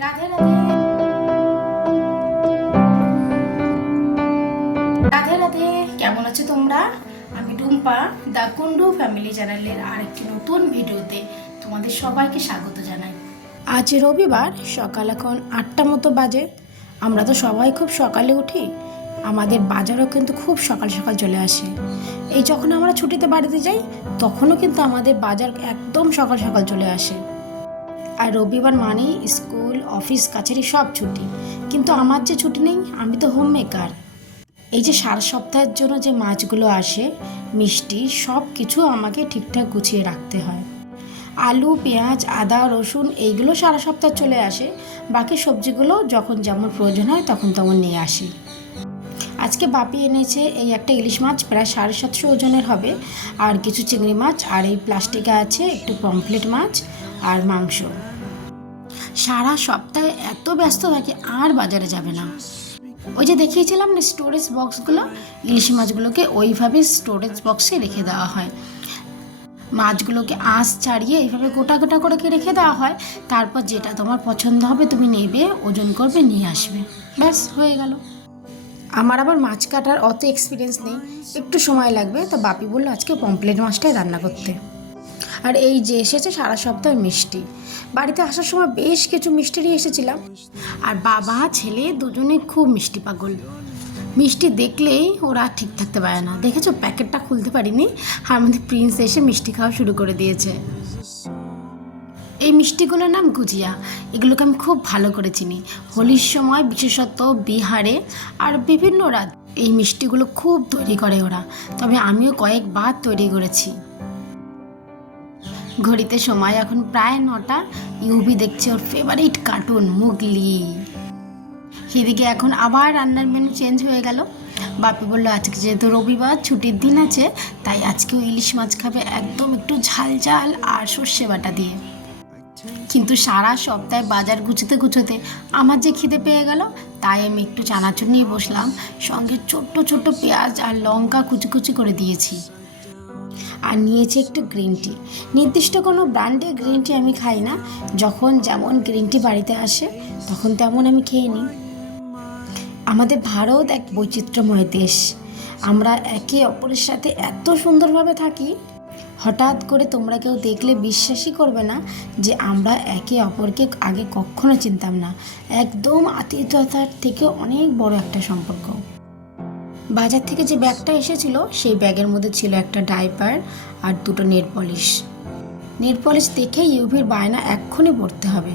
রাধে রাধে। রাধে কেমন আছো তোমরা? আমি টুম্পা, দ্য কুন্ডু ফ্যামিলি চ্যানেলের আরেকটি নতুন ভিডিওতে তোমাদের সবাইকে স্বাগত জানাই। আজ রবিবার, সকাল এখন আটটা মতো বাজে। আমরা তো সবাই খুব সকালে উঠি। আমাদের বাজারও কিন্তু খুব সকাল সকাল চলে আসে। এই যখন আমরা ছুটিতে বাড়িতে যাই, তখনও কিন্তু আমাদের বাজার একদম সকাল সকাল চলে আসে। আর রবিবার মানেই স্কুল অফিস, কাছারি সব ছুটি। কিন্তু আমার যে ছুটি নেই, আমি তো হোম মেকার এই যে সারা সপ্তাহের জন্য যে মাছগুলো আসে, মিষ্টি সব কিছু আমাকে ঠিকঠাক গুছিয়ে রাখতে হয়। আলু, পেঁয়াজ, আদা, রসুন, এইগুলো সারা সপ্তাহ চলে আসে। বাকি সবজিগুলো যখন যেমন প্রয়োজন হয়, তখন তেমন নিয়ে আসি। আজকে বাপি এনেছে এই একটা ইলিশ মাছ, প্রায় সাড়ে সাতশো ওজনের হবে। আর কিছু চিংড়ি মাছ, আর এই প্লাস্টিকে আছে একটু পমফ্লেট মাছ আর মাংস। সারা সপ্তাহে এত ব্যস্ত থাকে, আর বাজারে যাবে না। ওই যে দেখিয়েছিলাম না স্টোরেজ বক্সগুলো ইলিশ মাছগুলোকে ওইভাবে স্টোরেজ বক্সে রেখে দেওয়া হয়। মাছগুলোকে আঁশ ছাড়িয়ে এইভাবে গোটা গোটা করে রেখে দেওয়া হয়? তারপর যেটা তোমার পছন্দ হবে তুমি নেবে, ওজন করবে, নিয়ে আসবে। ব্যাস, হয়ে গেল। আমার আবার মাছ কাটার অত এক্সপিরিয়েন্স নেই। একটু সময় লাগবে, তো বাপি বলল আজকে পমপ্লেট মাছটাই রান্না করতে। আর এই যে এসেছে সারা সপ্তাহ মিষ্টি। বাড়িতে আসার সময় বেশ কিছু মিষ্টি নিয়ে এসেছিলাম। আর বাবা, ছেলে দুজনে খুব মিষ্টি পাগল। মিষ্টি দেখলেই ওরা ঠিক থাকতে পারে না। দেখেছ, প্যাকেটটা খুলতে পারিনি। আর আমাদের প্রিন্স এসে মিষ্টি খাওয়া শুরু করে দিয়েছে। এই মিষ্টিগুলোর নাম গুজিয়া। এগুলোকে আমি খুব ভালো করে চিনি। হোলির সময়, বিশেষত বিহারে আর বিভিন্ন রাজ্য এই মিষ্টিগুলো খুব তৈরি করে ওরা। তবে আমিও কয়েকবার তৈরি করেছি। ঘড়িতে সময় এখন প্রায় নটা। ইউবি দেখছে ওর ফেভারিট কার্টুন মুগলি। সেদিকে এখন আবার রান্নার মেনু চেঞ্জ হয়ে গেল। বাপি বলল, আজকে যেহেতু রবিবার, ছুটির দিন আছে, তাই আজকেও ইলিশ মাছ খাবে একদম একটু ঝাল ঝাল আর সর্ষে বাটা দিয়ে। কিন্তু সারা সপ্তাহে বাজার গুছোতে গুছোতে আমার যে খিদে পেয়ে গেল, তাই আমি একটু চানাচুর নিয়ে বসলাম। সঙ্গে ছোট্ট ছোট্ট পেঁয়াজ আর লঙ্কা কুচি কুচি করে দিয়েছি। আর নিয়েছি একটু গ্রিন টি নির্দিষ্ট কোনো ব্র্যান্ডের গ্রিন টি আমি খাই না। যখন যেমন গ্রিন টি বাড়িতে আসে, তখন তেমন আমি খেয়ে নিই। আমাদের ভারত এক বৈচিত্র্যময় দেশ। আমরা একে অপরের সাথে এত সুন্দরভাবে থাকি, হঠাৎ করে তোমরা কেউ দেখলে বিশ্বাসই করবে না যে আমরা একে অপরকে আগে কখনো চিনতাম না। একদম আতিথ্যতার থেকে অনেক বড় একটা সম্পর্ক। বাজার থেকে যে ব্যাগটা এসেছিল, সেই ব্যাগের মধ্যে ছিল একটা ডাইপার আর দুটো নেল পলিশ। নেল পলিশ দেখে ইউভির বায়না এক্ষুনি পড়তে হবে।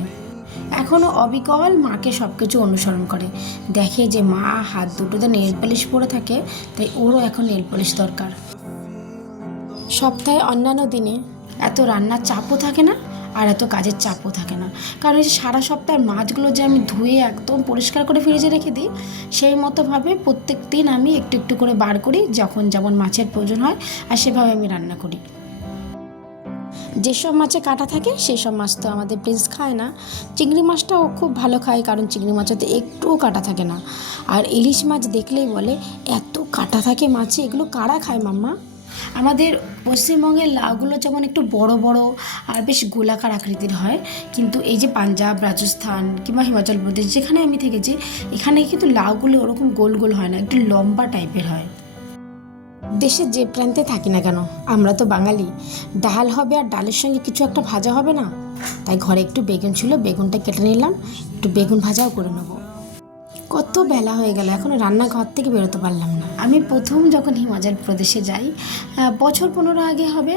এখনও অবিকল মাকে সব কিছু অনুসরণ করে। দেখে যে মা হাত দুটোতে নেল পলিশ পরে থাকে, তাই ওরও এখন নেল পলিশ দরকার। সপ্তাহে অন্যান্য দিনে এত রান্নার চাপও থাকে না? আর এত কাজের চাপও থাকে না। কারণ এই যে সারা সপ্তাহের মাছগুলো যে আমি ধুয়ে একদম পরিষ্কার করে ফ্রিজে রেখে দিই, সেই মতোভাবে প্রত্যেক দিন আমি একটু একটু করে বার করি, যখন যেমন মাছের প্রয়োজন হয়, আর সেভাবে আমি রান্না করি। যেসব মাছে কাটা থাকে সেই সব মাছ তো আমাদের প্রিন্স খায় না। চিংড়ি মাছটাও খুব ভালো খায়, কারণ চিংড়ি মাছতে একটুও কাটা থাকে না। আর ইলিশ মাছ দেখলেই বলে, এত কাটা থাকে মাছে, এগুলো কারা খায় মাম্মা? আমাদের পশ্চিমবঙ্গের লাউগুলো যেমন একটু বড় বড় আর বেশ গোলাকার আকৃতির হয়, কিন্তু এই যে পাঞ্জাব, রাজস্থান কিংবা হিমাচল প্রদেশ যেখানে আমি থেকেছি, এখানে কিন্তু লাউগুলো ওরকম গোল গোল হয় না, একটু লম্বা টাইপের হয়। দেশের যে প্রান্তে থাকি না কেন, আমরা তো বাঙালি। ডাল হবে আর ডালের সঙ্গে কিছু একটা ভাজা হবে না? তাই ঘরে একটু বেগুন ছিল, বেগুনটা কেটে নিলাম, একটু বেগুন ভাজাও করে নেব। কত বেলা হয়ে গেল, এখনও রান্নাঘর থেকে বেরোতে পারলাম না। আমি প্রথম যখন হিমাচল প্রদেশে যাই বছর পনেরো আগে হবে,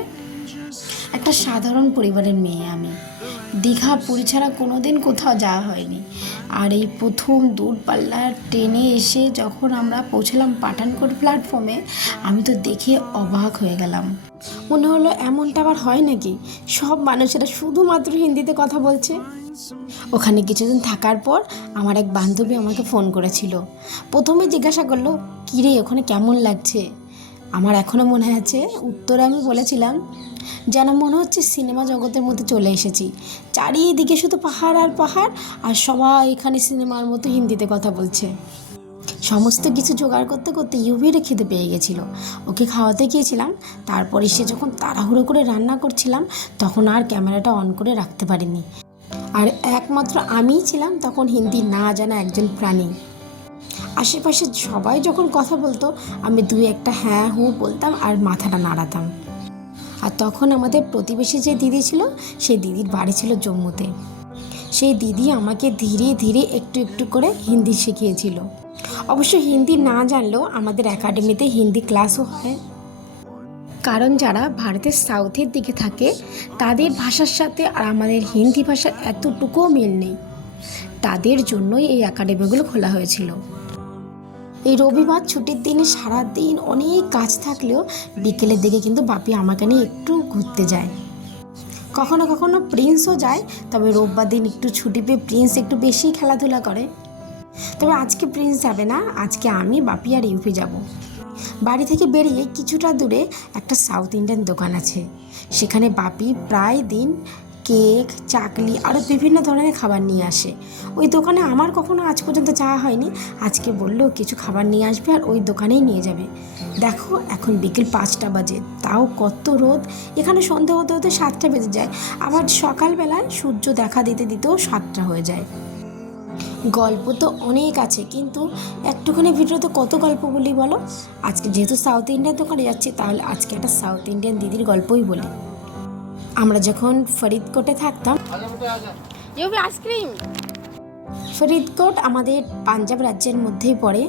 একটা সাধারণ পরিবারের মেয়ে আমি। দীঘা পুরী ছাড়া কোনো দিন কোথাও যাওয়া হয়নি। আর এই প্রথম দূরপাল্লার ট্রেনে এসে যখন আমরা পৌঁছলাম পাঠানকোট প্ল্যাটফর্মে আমি তো দেখে অবাক হয়ে গেলাম। মনে হলো, এমনটা আবার হয় নাকি? সব মানুষেরা শুধুমাত্র হিন্দিতে কথা বলছে। ওখানে কিছুদিন থাকার পর আমার এক বান্ধবী আমাকে ফোন করেছিল। প্রথমে জিজ্ঞাসা করল, কিরে, ওখানে কেমন লাগছে? আমার এখনও মনে আছে, উত্তরে আমি বলেছিলাম, যেন মনে হচ্ছে সিনেমা জগতের মধ্যে চলে এসেছি। চারিদিকে শুধু পাহাড় আর পাহাড়, আর সবাই এখানে সিনেমার মতো হিন্দিতে কথা বলছে। সমস্ত কিছু জোগাড় করতে করতে ইউভিরে খিদে পেয়ে গেছিল। ওকে খাওয়াতে গিয়েছিলাম, তারপরে সে যখন তাড়াহুড়ো করে রান্না করছিলাম, তখন আর ক্যামেরাটা অন করে রাখতে পারিনি। আর একমাত্র আমিই ছিলাম তখন হিন্দি না জানা একজন প্রাণী। আশেপাশে সবাই যখন কথা বলতো, আমি দুই একটা হ্যাঁ হু বলতাম আর মাথাটা নাড়াতাম। আর তখন আমাদের প্রতিবেশী যে দিদি ছিল, সেই দিদির বাড়ি ছিল জম্মুতে। সেই দিদি আমাকে ধীরে ধীরে একটু একটু করে হিন্দি শিখিয়েছিল। অবশ্য হিন্দি না জানলেও আমাদের একাডেমিতে হিন্দি ক্লাসও হয়। কারণ যারা ভারতের সাউথের দিকে থাকে, তাদের ভাষার সাথে আর আমাদের হিন্দি ভাষার এতটুকুও মিল নেই। তাদের জন্যই এই একাডেমিগুলো খোলা হয়েছিল। এই রবিবার ছুটির দিনে সারা দিন অনেক কাজ থাকলেও বিকেলের দিকে কিন্তু বাপি আমাকে নিয়ে একটু ঘুরতে যায়। কখনো কখনো প্রিন্সও যায়, তবে রোববার দিন একটু ছুটি পেয়ে প্রিন্স একটু বেশি খেলাধুলা করে। তবে আজকে প্রিন্স যাবে না, আজকে আমি, বাপি আর ইউপি যাব। বাড়ি থেকে বেরিয়ে কিছুটা দূরে একটা সাউথ ইন্ডিয়ান দোকান আছে। সেখানে বাপি প্রায় দিন কেক, চাকলি আরও বিভিন্ন ধরনের খাবার নিয়ে আসে। ওই দোকানে আমার কখনো আজ পর্যন্ত যাওয়া হয়নি। আজকে বলল কিছু খাবার নিয়ে আসবে আর ওই দোকানেই নিয়ে যাবে। দেখো, এখন বিকেল পাঁচটা বাজে। তাও কত রোদ। এখানে সন্ধে হতে হতে সাতটা বেজে যায়। আবার সকালবেলায় সূর্য দেখা দিতে দিতেও সাতটা হয়ে যায়। গল্প তো অনেক আছে কিন্তু একটুখানি ভিডিওতে কত গল্প বলি বলো? আজকে যেহেতু সাউথ ইন্ডিয়ান দোকানে যাচ্ছি তাহলে আজকে একটা সাউথ ইন্ডিয়ান দিদির গল্পই বলি। আমরা যখন ফরিদকোটে থাকতাম আইসক্রিম ফরিদকোট আমাদের পাঞ্জাব রাজ্যের মধ্যেই পড়ে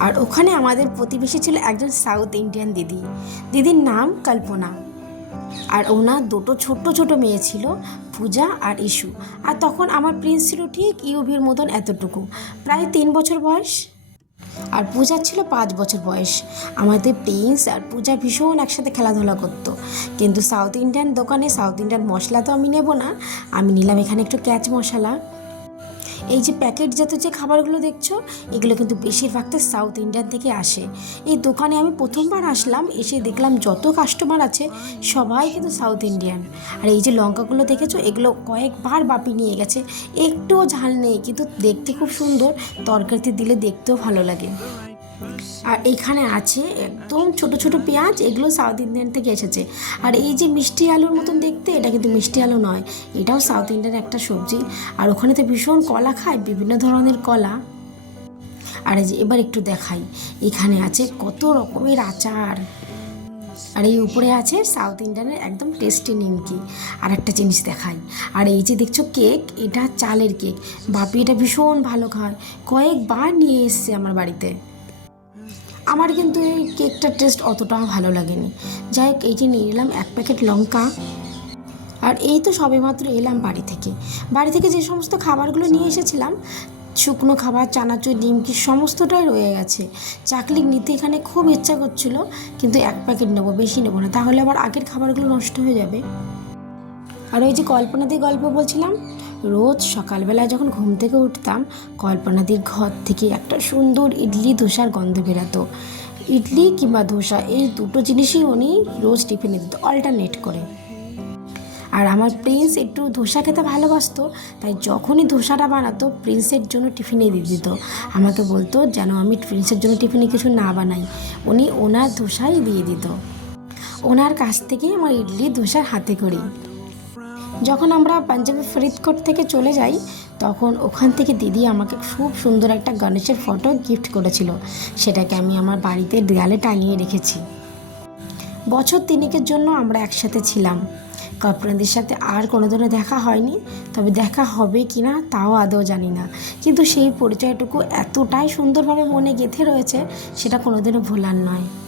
আর ওখানে আমাদের প্রতিবেশী ছিল একজন সাউথ ইন্ডিয়ান দিদি। দিদির নাম কল্পনা। আর ওনার দুটো ছোট্ট ছোট মেয়ে ছিল, পূজা আর ইস্যু আর তখন আমার প্রিন্স ছিল ঠিক ইউভির মতন এতটুকু। প্রায় তিন বছর বয়স। আর পূজার ছিল পাঁচ বছর বয়স। আমাদের প্রিন্স আর পূজা ভীষণ একসাথে খেলাধুলা করতো। কিন্তু সাউথ ইন্ডিয়ান দোকানে সাউথ ইন্ডিয়ান মশলা তো আমি নেব না। আমি নিলাম এখানে একটু ক্যাচ মশলা। এই যে প্যাকেট জাত যে খাবারগুলো দেখছ, এগুলো কিন্তু বেশিরভাগটা সাউথ ইন্ডিয়ান থেকে আসে। এই দোকানে আমি প্রথমবার আসলাম, এসে দেখলাম যত কাস্টমার আছে, সবাই কিন্তু সাউথ ইন্ডিয়ান। আর এই যে লঙ্কাগুলো দেখেছ, এগুলো কয়েকবার বাপি নিয়ে গেছে। একটুও ঝাল নেই, কিন্তু দেখতে খুব সুন্দর, তরকারিতে দিলে দেখতেও ভালো লাগে। আর এইখানে আছে একদম ছোট ছোট পেঁয়াজ, এগুলো সাউথ ইন্ডিয়ান থেকে এসেছে। আর এই যে মিষ্টি আলুর মতন দেখতে, এটা কিন্তু মিষ্টি আলু নয়, এটাও সাউথ ইন্ডিয়ান একটা সবজি। আর ওখানে তো ভীষণ কলা খায়, বিভিন্ন ধরনের কলা। আর এই যে এবার একটু দেখাই, এখানে আছে কত রকমের আচার। আর এই উপরে আছে সাউথ ইন্ডিয়ানের একদম টেস্টি নিমকি। আর একটা জিনিস দেখাই, আর এই যে দেখছ কেক এটা চালের কেক বাপি এটা ভীষণ ভালো খায়, কয়েকবার নিয়ে এসছে আমার বাড়িতে। আমার কিন্তু এই কেকটার টেস্ট অতটাও ভালো লাগেনি। যাই হোক, এই যে নিয়ে এলাম এক প্যাকেট লঙ্কা। আর এই তো সবেমাত্র এলাম বাড়ি থেকে। বাড়ি থেকে যে সমস্ত খাবারগুলো নিয়ে এসেছিলাম, শুকনো খাবার, চানাচুর ডিমকি সমস্তটাই রয়ে গেছে। চাকলি নিতে এখানে খুব ইচ্ছা করছিল, কিন্তু এক প্যাকেট নেব, বেশি নেব না। তাহলে আবার আগের খাবারগুলো নষ্ট হয়ে যাবে। আর ওই যে কল্পনাদির গল্প বলছিলাম রোজ সকালবেলা যখন ঘুম থেকে উঠতাম কল্পনাদির ঘর থেকে একটা সুন্দর ইডলি ধোসার গন্ধ বেরাতো। ইডলি কিংবা ধোসা এই দুটো জিনিসই উনি রোজ টিফিনে দিত অল্টারনেট করে। আর আমার প্রিন্স একটু ধোসা খেতে ভালোবাসতো, তাই যখনই ধোসাটা বানাতো প্রিন্সের জন্য টিফিনে দিয়ে দিত। আমাকে বলতো যেন আমি প্রিন্সের জন্য টিফিনে কিছু না বানাই, উনি ওনার ধোসাই দিয়ে দিত। ওনার কাছ থেকে আমার ইডলি ধোসার হাতে করি। যখন আমরা পাঞ্জাবি ফরিদকোট থেকে চলে যাই, তখন ওখান থেকে দিদি আমাকে খুব সুন্দর একটা গণেশের ফটো গিফট করেছিল। সেটাকে আমি আমার বাড়িতে দেয়ালে টাঙিয়ে রেখেছি। বছর তিনেকের জন্য আমরা একসাথে ছিলাম। কল্পনাদের সাথে আর কোনো দিনও দেখা হয়নি, তবে দেখা হবে কি না তাও আদৌ জানি না। কিন্তু সেই পরিচয়টুকু এতটাই সুন্দরভাবে মনে গেঁথে রয়েছে, সেটা কোনোদিনও ভোলার নয়।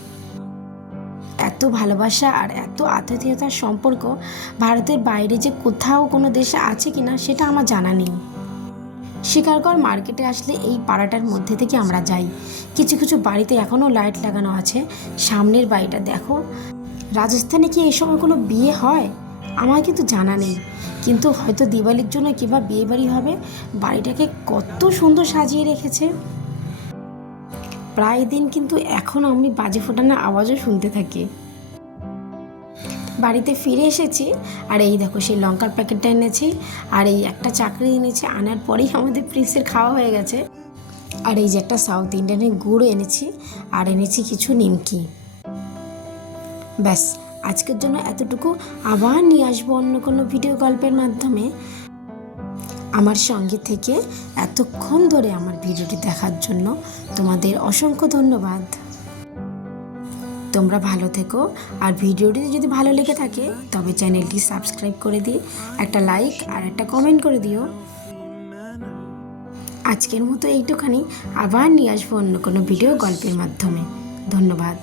এত ভালোবাসা আর এত আতিথেয়তার সম্পর্ক ভারতের বাইরে যে কোথাও কোনো দেশে আছে কিনা সেটা আমার জানা নেই। শিকারগড় মার্কেটে আসলে এই পাড়াটার মধ্যে থেকে আমরা যাই। কিছু কিছু বাড়িতে এখনও লাইট লাগানো আছে। সামনের বাড়িটা দেখো। রাজস্থানে কি এই সময় কোনো বিয়ে হয়? আমার কিন্তু জানা নেই। কিন্তু হয়তো দিওয়ালির জন্য কিংবা বিয়ে বাড়ি হবে। বাড়িটাকে কত সুন্দর সাজিয়ে রেখেছে। প্রায় দিন কিন্তু এখন আমি বাজে ফোটানোর আওয়াজও শুনতে থাকি। বাড়িতে ফিরে এসেছি, আর এই দেখো সেই লঙ্কার প্যাকেটটা এনেছি, আর এই একটা চাকরি এনেছি, আনার পরেই আমাদের প্রিন্সের খাওয়া হয়ে গেছে। আর এই যে একটা সাউথ ইন্ডিয়ানের গুড় এনেছি, আর এনেছি কিছু নিমকি। ব্যাস, আজকের জন্য এতটুকু। আবার নিয়ে আসব অন্য কোনো ভিডিও গল্পের মাধ্যমে। আমার সঙ্গে থেকে এতক্ষণ ধরে আমার ভিডিওটি দেখার জন্য তোমাদের অসংখ্য ধন্যবাদ। তোমরা ভালো থেকো, আর ভিডিওটি যদি ভালো লেগে থাকে, তবে চ্যানেলটি সাবস্ক্রাইব করে দিয়ে একটা লাইক আর একটা কমেন্ট করে দিও। আজকের মতো এইটুখানি, আবার নিয়ে আসব অন্য কোনো ভিডিও গল্পের মাধ্যমে। ধন্যবাদ।